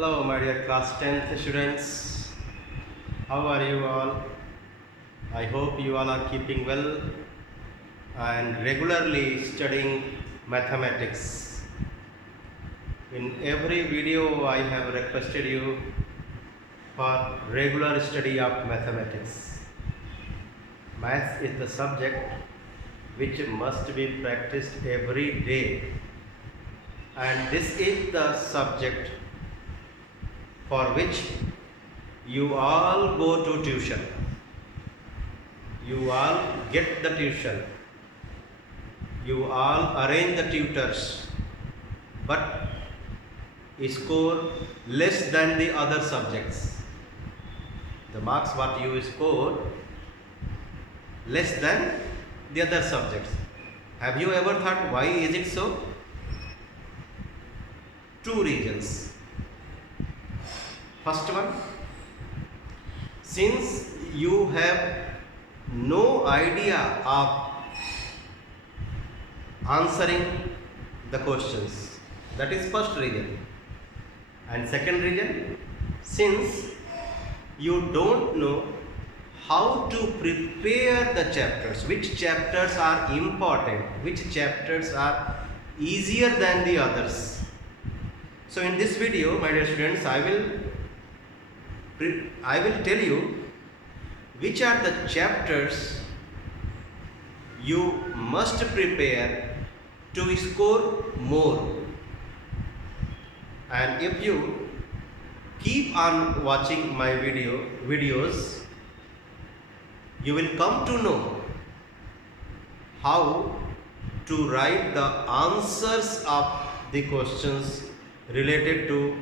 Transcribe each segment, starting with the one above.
Hello, my dear class 10th students. How are you all? I hope you all are keeping well and regularly studying mathematics. In every video, I have requested you for regular study of mathematics. Maths is the subject which must be practiced every day, and this is the subject for which you all go to tuition. You all get the tuition. You all arrange the tutors, but score less than the other subjects. The marks what you score less than the other subjects. Have you ever thought why is it so? Two reasons. First one, since you have no idea of answering the questions, that is first reason. And second reason, since you don't know how to prepare the chapters, which chapters are important, which chapters are easier than the others. So in this video, my dear students, I will tell you which are the chapters you must prepare to score more. And if you keep on watching my videos, you will come to know how to write the answers of the questions related to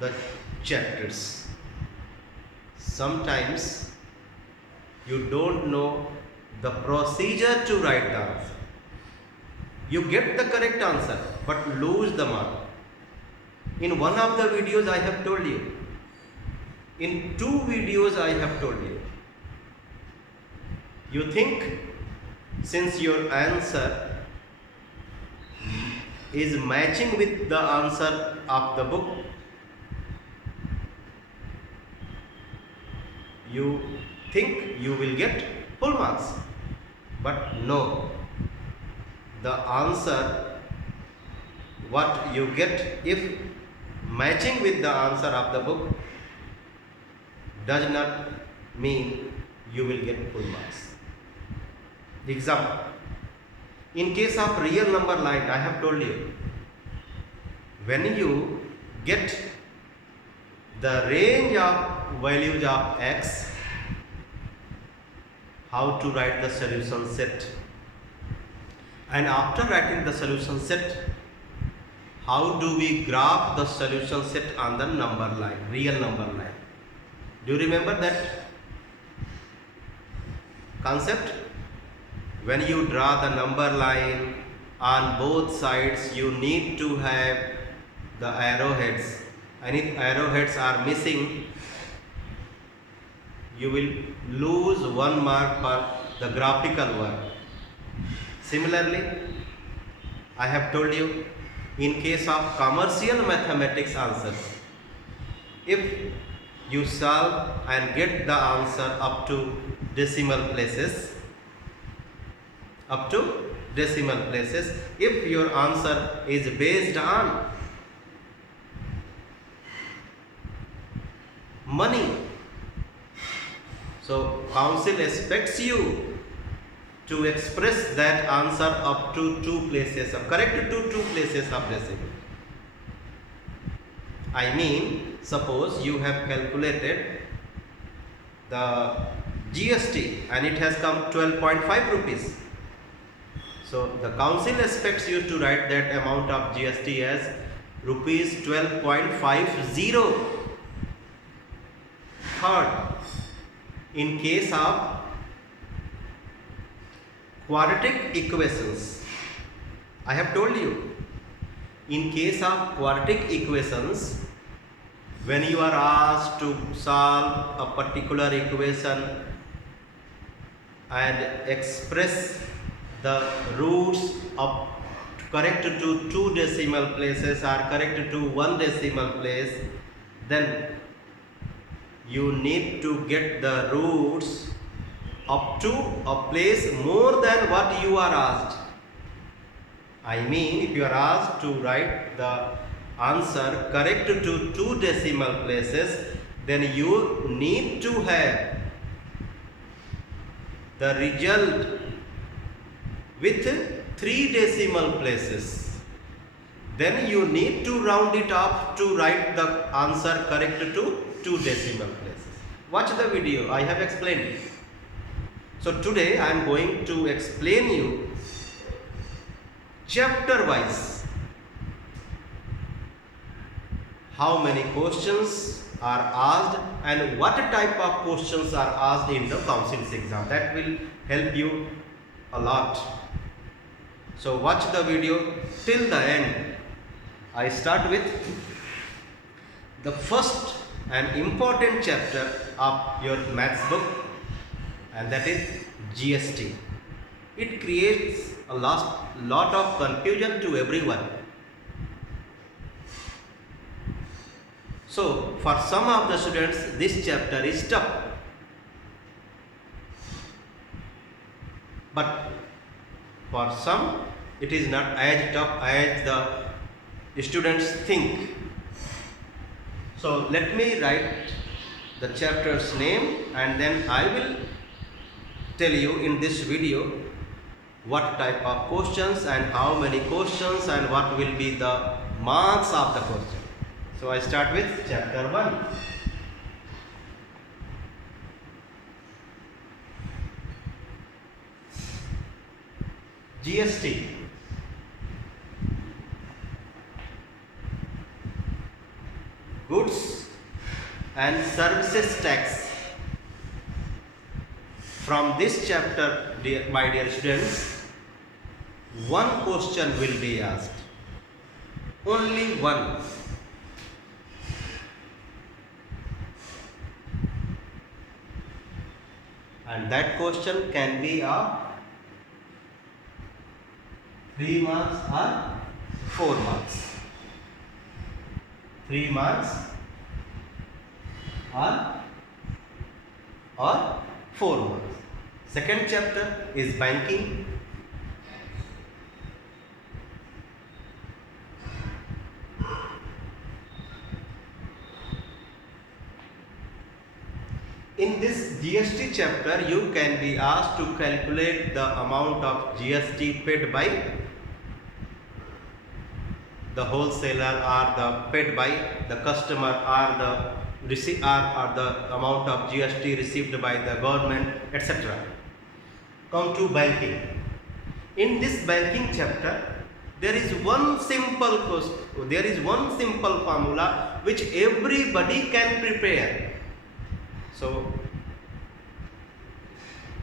the chapters. Sometimes you don't know the procedure to write the answer. You get the correct answer but lose the mark. In one of the videos I have told you. In two videos I have told you. You think since your answer is matching with the answer of the book, you think you will get full marks, but no. The answer what you get if matching with the answer of the book does not mean you will get full marks. Example, in case of real number line, I have told you, when you get the range of values of x, how to write the solution set, and after writing the solution set, how do we graph the solution set on the number line, real number line. Do you remember that concept? When you draw the number line, on both sides you need to have the arrowheads, and if arrowheads are missing, you will lose 1 mark for the graphical work. Similarly, I have told you, in case of commercial mathematics answers, if you solve and get the answer up to decimal places, if your answer is based on money, so council expects you to express that answer up to 2 places, correct to 2 places of decimal. I mean, suppose you have calculated the GST and it has come 12.5 rupees. So the council expects you to write that amount of GST as rupees 12.50. Third, in case of quadratic equations, I have told you, in case of quadratic equations, when you are asked to solve a particular equation and express the roots of correct to 2 decimal places or correct to 1 decimal place, then you need to get the roots up to a place more than what you are asked. I mean, if you are asked to write the answer correct to 2 decimal places, then you need to have the result with 3 decimal places. Then you need to round it up to write the answer correct to 2 decimal places. Watch the video, I have explained it. So today I am going to explain you chapter wise how many questions are asked and what type of questions are asked in the council's exam. That will help you a lot. So watch the video till the end. I start with the first and important chapter of your maths book, and that is GST. It creates a lot of confusion to everyone. So for some of the students this chapter is tough, but for some it is not as tough as the students think. So let me write the chapter's name and then I will tell you in this video what type of questions and how many questions and what will be the marks of the question. So I start with chapter 1. GST. Goods and services tax. From this chapter, my dear students, one question will be asked. Only one. And that question can be of 3 marks or 4 marks. 3 marks or 4 marks. Second chapter is banking. In this GST chapter, you can be asked to calculate the amount of GST paid by the wholesaler or the paid by the customer or the amount of GST received by the government, etc. Come to banking. In this banking chapter, there is one simple formula which everybody can prepare. So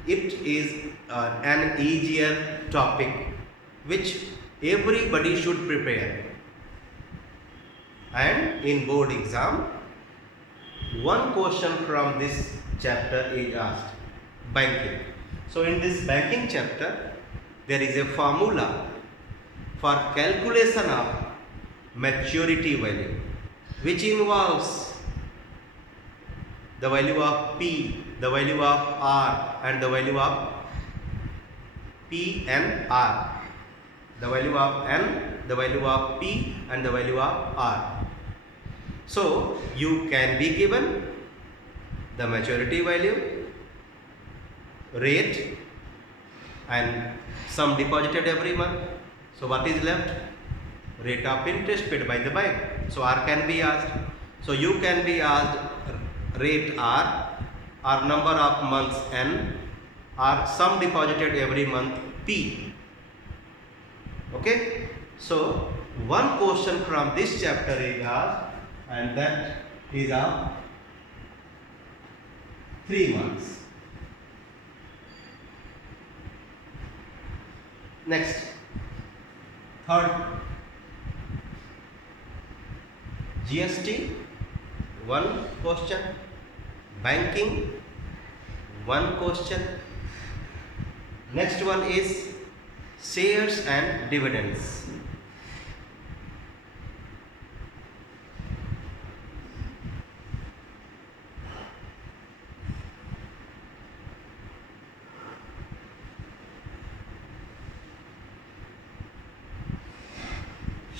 it is an easier topic which everybody should prepare. And in board exam, one question from this chapter is asked, banking. So in this banking chapter, there is a formula for calculation of maturity value, which involves the value of P, the value of R, and the value of P and R. The value of N, the value of P, and the value of R. So you can be given the maturity value, rate, and sum deposited every month. So what is left? Rate of interest paid by the bank. So R can be asked. So you can be asked rate R, or number of months N, or sum deposited every month P. Okay. So one question from this chapter is asked, and that is of 3 marks. Next, third, GST, one question. Banking, one question. Next one is shares and dividends.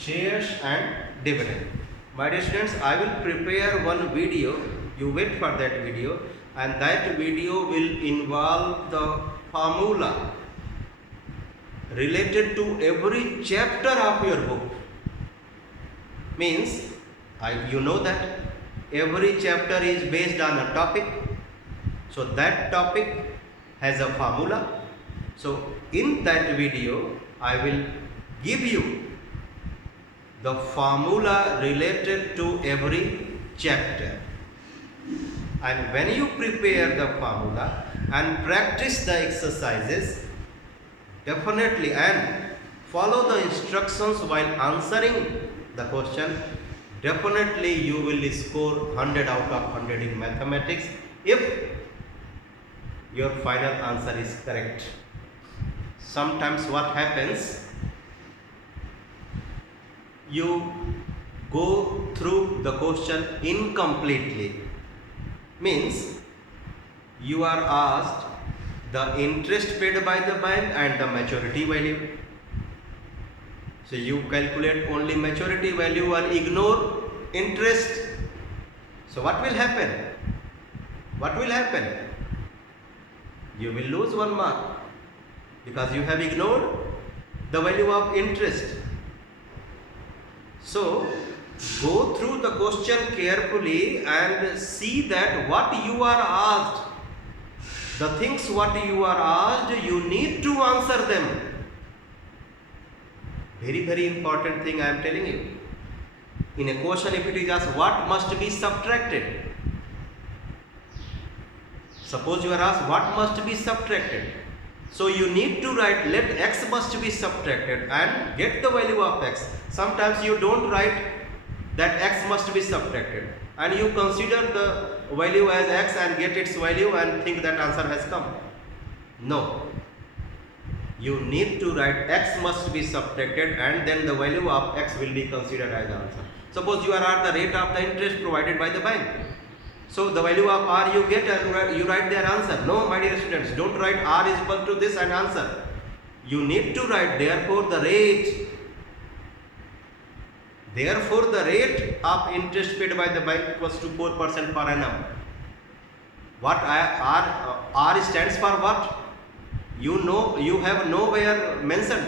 shares and dividend. My dear students, I will prepare one video. You wait for that video, and that video will involve the formula related to every chapter of your book. Means, you know that every chapter is based on a topic. So that topic has a formula. So in that video, I will give you the formula related to every chapter. And when you prepare the formula and practice the exercises, definitely, and follow the instructions while answering the question, definitely you will score 100 out of 100 in mathematics if your final answer is correct. Sometimes what happens, you go through the question incompletely. Means you are asked the interest paid by the bank and the maturity value. So you calculate only maturity value and ignore interest. So what will happen? What will happen? You will lose 1 mark because you have ignored the value of interest. So go through the question carefully and see that what you are asked, the things what you are asked, you need to answer them. Very, very important thing I am telling you. In a question, if it is asked what must be subtracted, suppose you are asked what must be subtracted, so you need to write let x must be subtracted and get the value of x. Sometimes you don't write that x must be subtracted and you consider the value as x and get its value and think that answer has come. No. You need to write x must be subtracted and then the value of x will be considered as the answer. Suppose you are at the rate of the interest provided by the bank. So the value of r you get and you write their answer. No, my dear students, don't write r is equal to this and answer. You need to write therefore the rate. Therefore the rate of interest paid by the bank equals to 4% per annum. What r stands for what? You know, you have nowhere mentioned.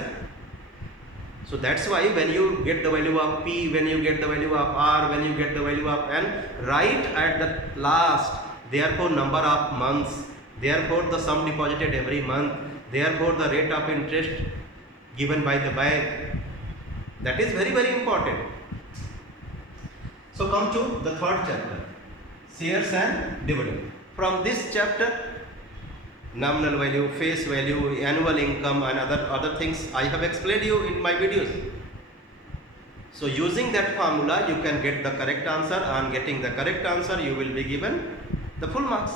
So that's why when you get the value of p, when you get the value of r, when you get the value of n, write at the last, therefore number of months, therefore the sum deposited every month, therefore the rate of interest given by the bank. That is very, very important. So come to the third chapter, shares and dividend. From this chapter, nominal value, face value, annual income and other things I have explained you in my videos. So using that formula you can get the correct answer, and getting the correct answer you will be given the full marks.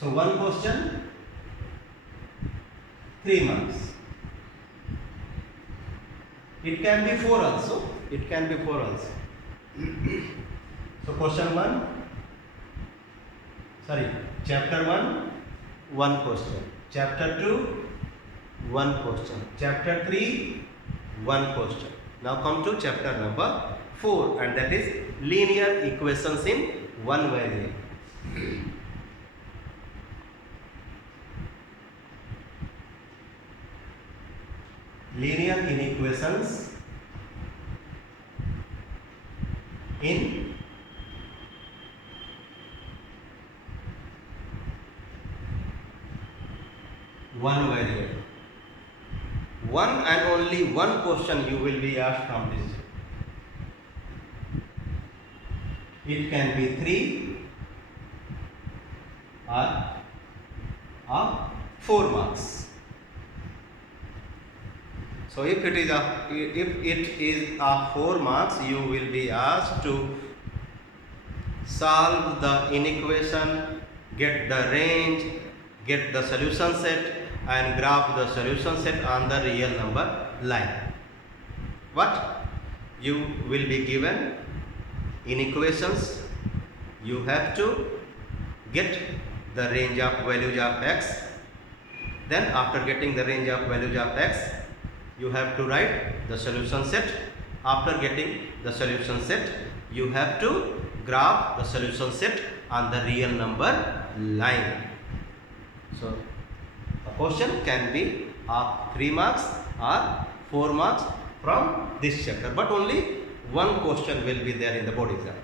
So one question, 3 marks. It can be 4 also. It can be 4 also. So question 1, chapter 1, 1 question. Chapter 2, 1 question. Chapter 3, 1 question. Now come to chapter number 4, and that is linear equations in one variable. Linear inequations in one variable. One and only one question you will be asked from this. It can be 3 or 4 marks. So if it is a 4 marks, you will be asked to solve the inequation, get the range, get the solution set and graph the solution set on the real number line. What? You will be given inequations. You have to get the range of values of x. Then after getting the range of values of x, you have to write the solution set. After getting the solution set, you have to graph the solution set on the real number line. So a question can be of 3 marks or 4 marks from this chapter, but only one question will be there in the board exam.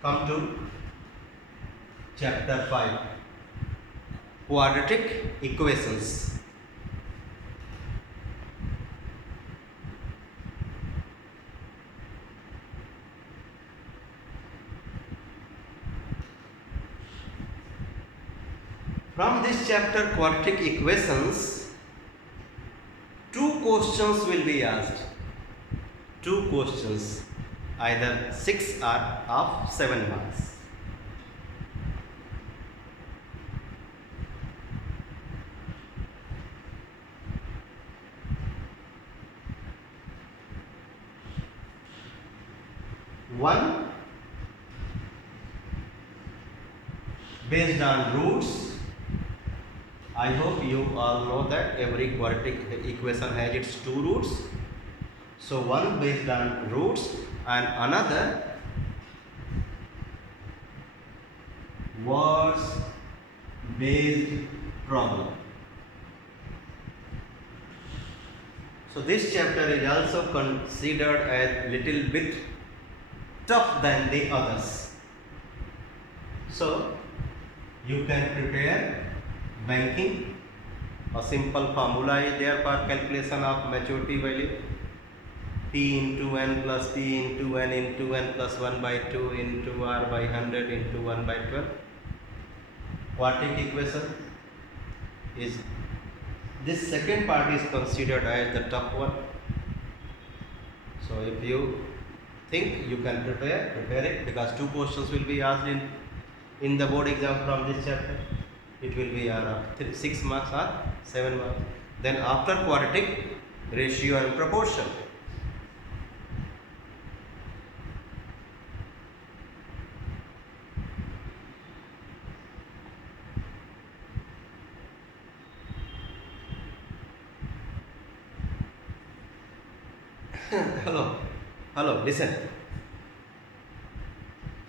Come to chapter 5, quadratic equations. From this chapter, quadratic equations, 2 questions will be asked. 2 questions, either 6 or of 7 marks. One based on roots. I hope you all know that every quadratic equation has its 2 roots. So one based on roots and another words based problem. So this chapter is also considered as little bit tough than the others. So you can prepare banking. A simple formula is there for calculation of maturity value. P into n plus P into n into n plus 1 by 2 into r by 100 into 1 by 12. Quadratic equation is, this second part is considered as the tough one. So if you think you can prepare it, because 2 questions will be asked in the board exam from this chapter. It will be 6 marks or 7 marks. Then after quadratic, ratio and proportion. Hello, listen.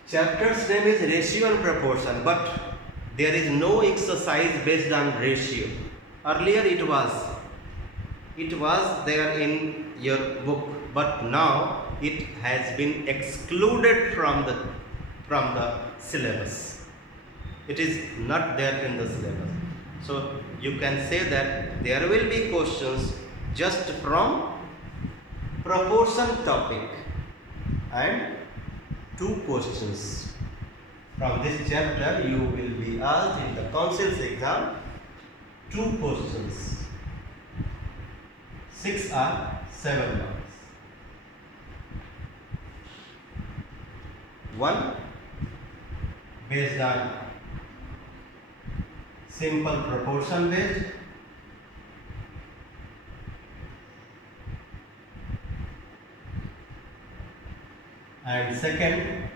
Chapter's name is ratio and proportion, but there is no exercise based on ratio. Earlier it was there in your book, but now it has been excluded from the syllabus. It is not there in the syllabus. So you can say that there will be questions just from proportion topic and 2 questions from this chapter. You will be asked in the council's exam 2 questions, 6 or 7 marks. One based on simple proportion based, and second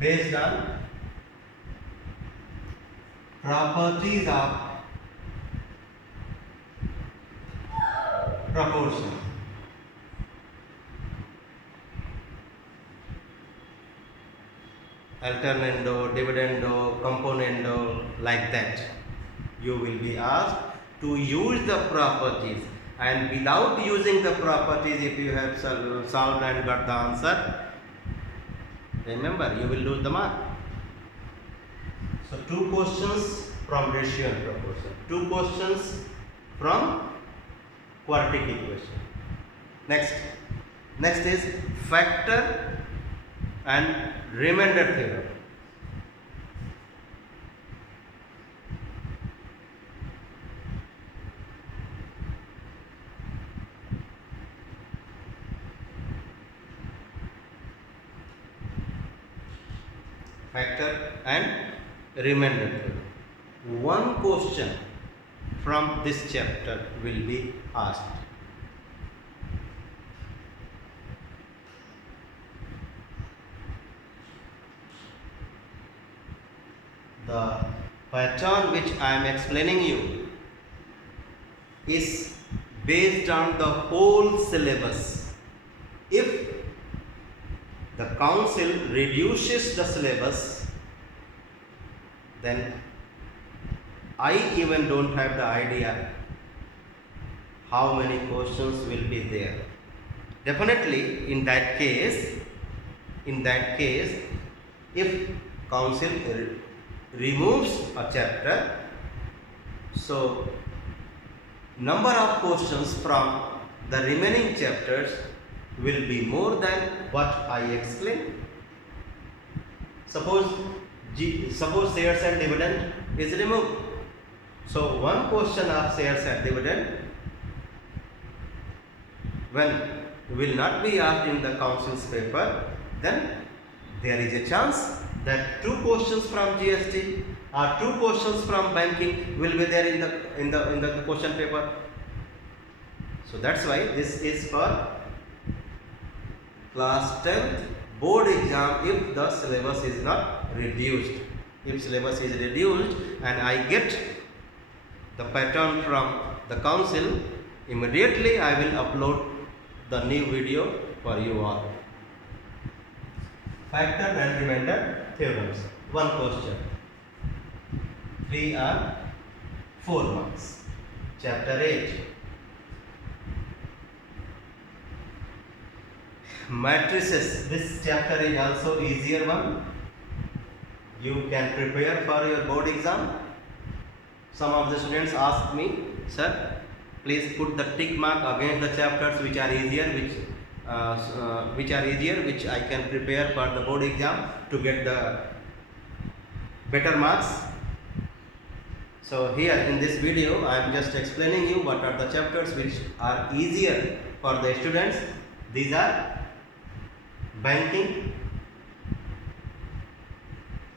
based on properties of proportion. Alternando, dividendo, componendo, like that. You will be asked to use the properties, and without using the properties, if you have solved and got the answer, remember, you will lose the mark. So 2 questions from ratio and proportion, 2 questions from quadratic equation. Next is factor and remainder theorem. Factor and remainder theorem. One question from this chapter will be asked. The pattern which I am explaining you is based on the whole syllabus. If the council reduces the syllabus, then I even don't have the idea how many questions will be there. Definitely in that case, if council removes a chapter, so number of questions from the remaining chapters will be more than what I explained. Suppose shares and dividend is removed. So one question of shares and dividend when will not be asked in the council's paper, then there is a chance that 2 questions from GST or 2 questions from banking will be there in the question paper. So that's why this is for class 10th board exam if the syllabus is not reduced. If syllabus is reduced and I get the pattern from the council, immediately I will upload the new video for you all. Factor and remainder theorems. One question. 3 or 4 marks. Chapter 8. Matrices. This chapter is also easier one. You can prepare for your board exam. Some of the students asked me, sir, please put the tick mark against the chapters which are easier, which I can prepare for the board exam to get the better marks. So here in this video I am just explaining you what are the chapters which are easier for the students. These are banking,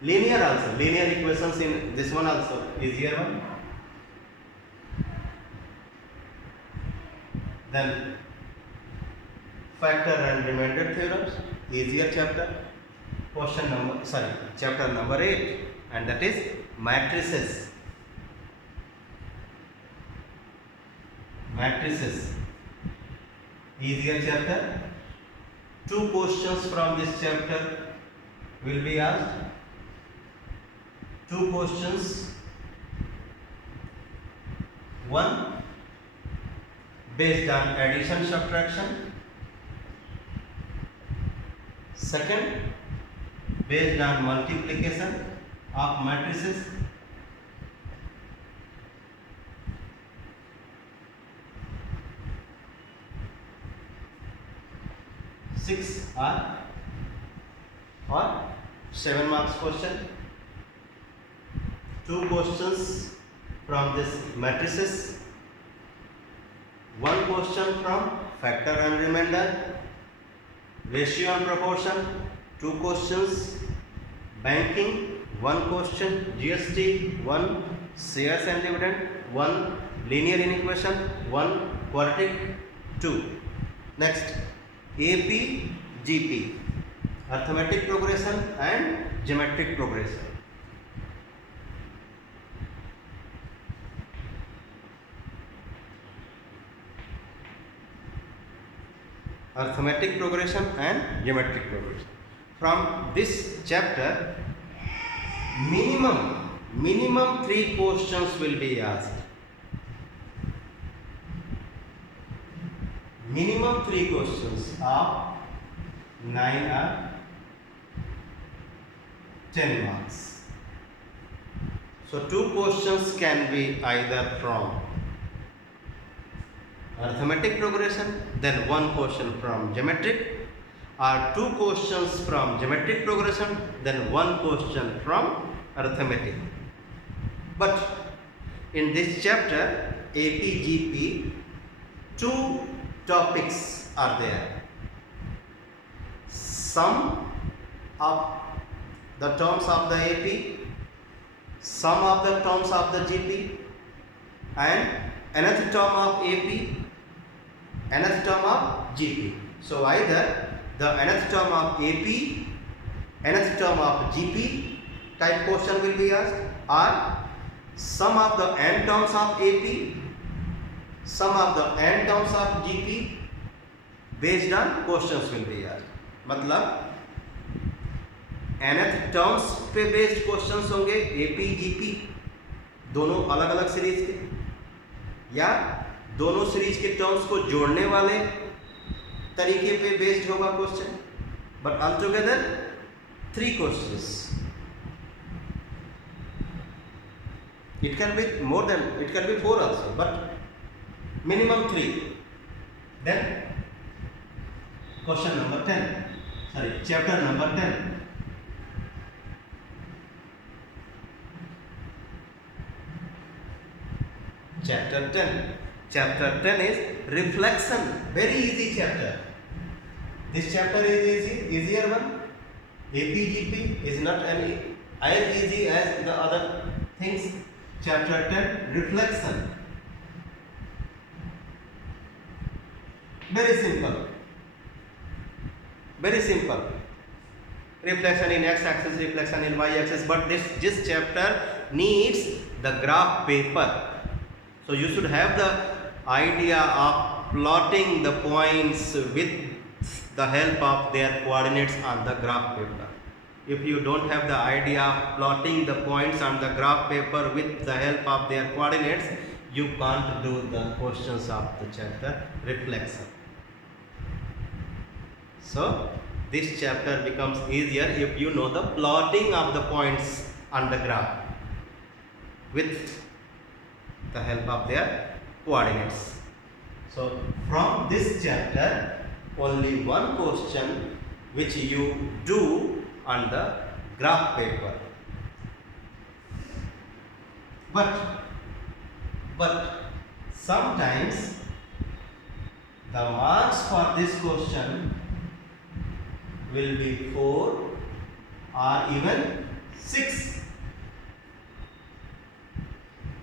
linear equations in this one also easier one. Then factor and remainder theorems, easier chapter. Chapter number 8, and that is matrices. Matrices, easier chapter. 2 questions from this chapter will be asked. 2 questions. One based on addition subtraction. Second based on multiplication of matrices. Six or 7 marks question. 2 questions from this matrices. 1 question from factor and remainder, ratio and proportion. 2 questions banking, 1 question GST, 1 shares and dividend, 1 linear inequation, 1 quadratic, 2. Next, AP, GP, arithmetic progression and geometric progression. Arithmetic progression and geometric progression. From this chapter, minimum 3 questions will be asked. Minimum 3 questions of 9 or 10 marks. So 2 questions can be either from arithmetic progression, then 1 question from geometric, or 2 questions from geometric progression, then 1 question from arithmetic. But in this chapter, AP-GP, 2 topics are there. Sum of the terms of the AP, sum of the terms of the GP, and nth term of AP, nth term of GP. So either the nth term of AP, nth term of GP type question will be asked, or sum of the n terms of AP, some of the n terms of GP based on questions will be asked. मतलब nth terms पे based questions होंगे AP GP दोनों अलग अलग series के, या दोनों series के टर्म्स को जोड़ने वाले तरीके पे बेस्ड होगा question, but all together 3 questions. It can be more than, it can be 4 also, but minimum 3. Then question number 10, sorry, chapter number 10. Chapter 10 is reflection. Very easy chapter. This chapter is easier one. APGP is not as easy as the other things. Chapter 10, reflection. Very simple. Very simple. Reflection in x-axis, reflection in y-axis. But this chapter needs the graph paper. So you should have the idea of plotting the points with the help of their coordinates on the graph paper. If you don't have the idea of plotting the points on the graph paper with the help of their coordinates, you can't do the questions of the chapter reflection. So this chapter becomes easier if you know the plotting of the points on the graph with the help of their coordinates. So from this chapter only one question which you do on the graph paper, but sometimes the marks for this question will be 4 or even 6.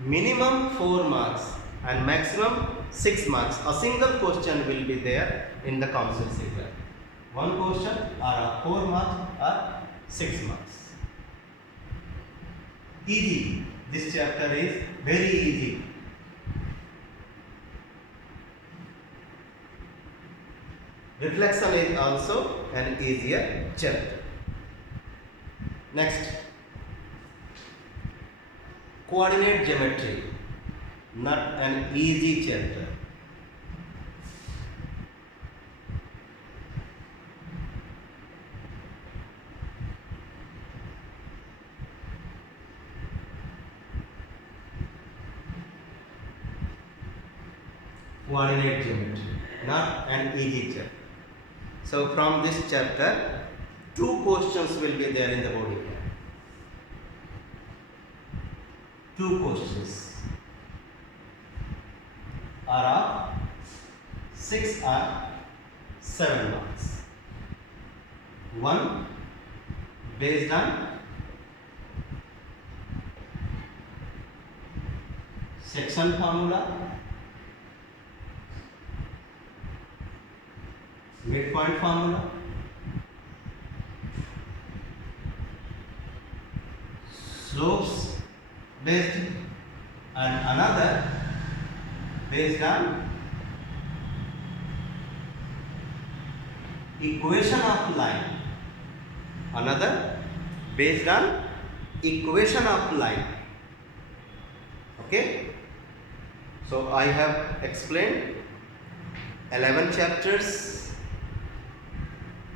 Minimum 4 marks and maximum 6 marks. A single question will be there in the council's exam. One question or 4 marks or 6 marks. Easy. This chapter is very easy. Reflection is also an easier chapter. Next, coordinate geometry, not an easy chapter. Coordinate geometry, not an easy chapter. So from this chapter, 2 questions will be there in the board exam. 2 questions are of 6 or 7 marks. One based on section formula, midpoint formula, slopes based, and another based on equation of line. Another based on equation of line. Okay, so I have explained 11 chapters,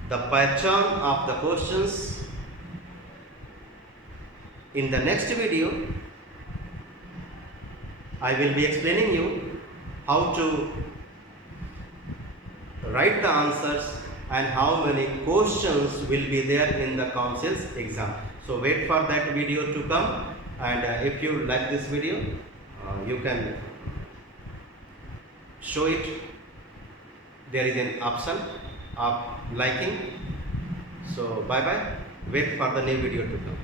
the pattern of the questions. In the next video, I will be explaining you how to write the answers and how many questions will be there in the council's exam. So wait for that video to come, and if you like this video, you can show it. There is an option of liking. So bye bye. Wait for the new video to come.